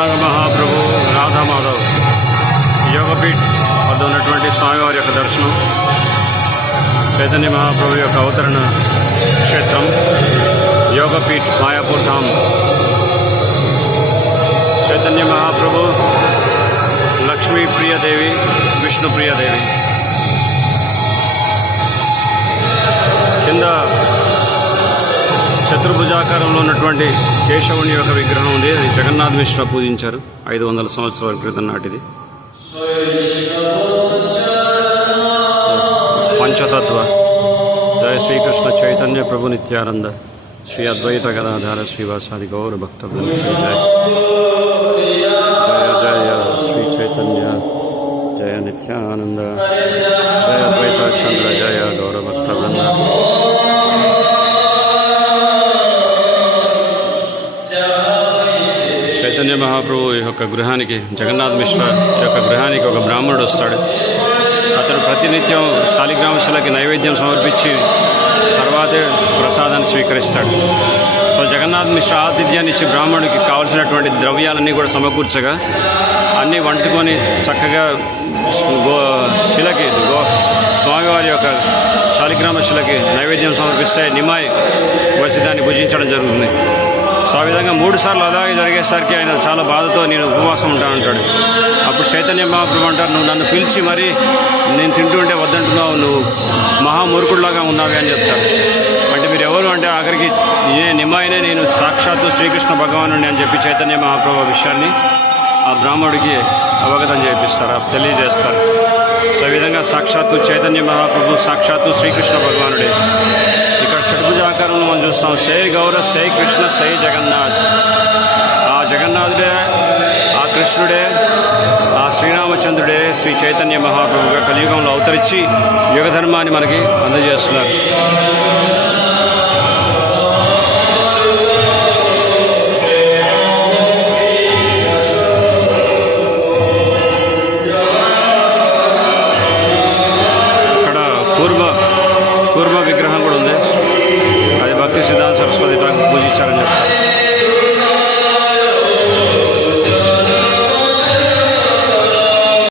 గౌరాంగ మహాప్రభు రాధామాధవ్ యోగపీఠ్ వద్ద ఉన్నటువంటి స్వామివారి యొక్క దర్శనం, చైతన్య మహాప్రభు యొక్క అవతరణ క్షేత్రం యోగపీఠ్ మాయాపూర్ ధామ్. చైతన్య మహాప్రభు, లక్ష్మీ ప్రియదేవి, విష్ణు ప్రియదేవి. కింద చతుర్భుజాకారంలో ఉన్నటువంటి కేశవుని యొక్క విగ్రహం ఉంది. అది జగన్నాథ్ మిశ్రా పూజించారు 500 సంవత్సరాల క్రితం నాటిది. పంచతత్వ జయ శ్రీకృష్ణ చైతన్య ప్రభు నిత్యానంద శ్రీ అద్వైత గదాధార శ్రీవాసాది గౌర భక్త జయ జయ జయ శ్రీ చైతన్య జయ నిత్యానంద జయ అద్వైత చంద్ర జయ గౌర భక్త బృంద. చైతన్య మహాప్రభు యొక్క గృహానికి, జగన్నాథ్ మిశ్రా యొక్క గృహానికి ఒక బ్రాహ్మణుడు వస్తాడు. అతడు ప్రతినిత్యం శాలిగ్రామశిలకి నైవేద్యం సమర్పించి తర్వాతే ప్రసాదాన్ని స్వీకరిస్తాడు. సో జగన్నాథ్ మిశ్రా ఆతిథ్యాన్ని ఇచ్చి బ్రాహ్మణుడికి కావలసినటువంటి ద్రవ్యాలన్నీ కూడా సమకూర్చగా అన్నీ వంటుకొని చక్కగా స్వామివారి యొక్క శాలిగ్రామ శిలకి నైవేద్యం సమర్పిస్తే నిమాయ్ వచ్చి దాన్ని భుజించడం జరుగుతుంది. సో ఆ విధంగా 3 సార్లు అలాగే జరిగేసరికి ఆయన చాలా బాధతో నేను ఉపవాసం ఉంటానంటాడు. అప్పుడు చైతన్య మహాప్రభు అంటారు, నువ్వు నన్ను పిలిచి మరి నేను తింటుంటే వద్దంటున్నావు, నువ్వు మహామూర్ఖుడిలాగా ఉన్నావే అని చెప్తారు. అంటే మీరు ఎవరు అంటే ఆఖరికి నిమాయనే నేను సాక్షాత్తు శ్రీకృష్ణ భగవానుడిని అని చెప్పి చైతన్య మహాప్రభు విషయాన్ని ఆ బ్రాహ్మణుడికి అవగతం చేపిస్తారు, తెలియజేస్తారు. సో ఈ విధంగా సాక్షాత్తు చైతన్య మహాప్రభు సాక్షాత్తు శ్రీకృష్ణ భగవానుడే. ఇక్కడ షడ్భుజాకారంలో మనం చూస్తాం, సై గౌర, సై కృష్ణ, సై జగన్నాథ్. ఆ జగన్నాథుడే, ఆ కృష్ణుడే, ఆ శ్రీరామచంద్రుడే శ్రీ చైతన్య మహాప్రభుగా కలియుగంలో అవతరించి యుగ ధర్మాన్ని మనకి అందజేస్తున్నారు.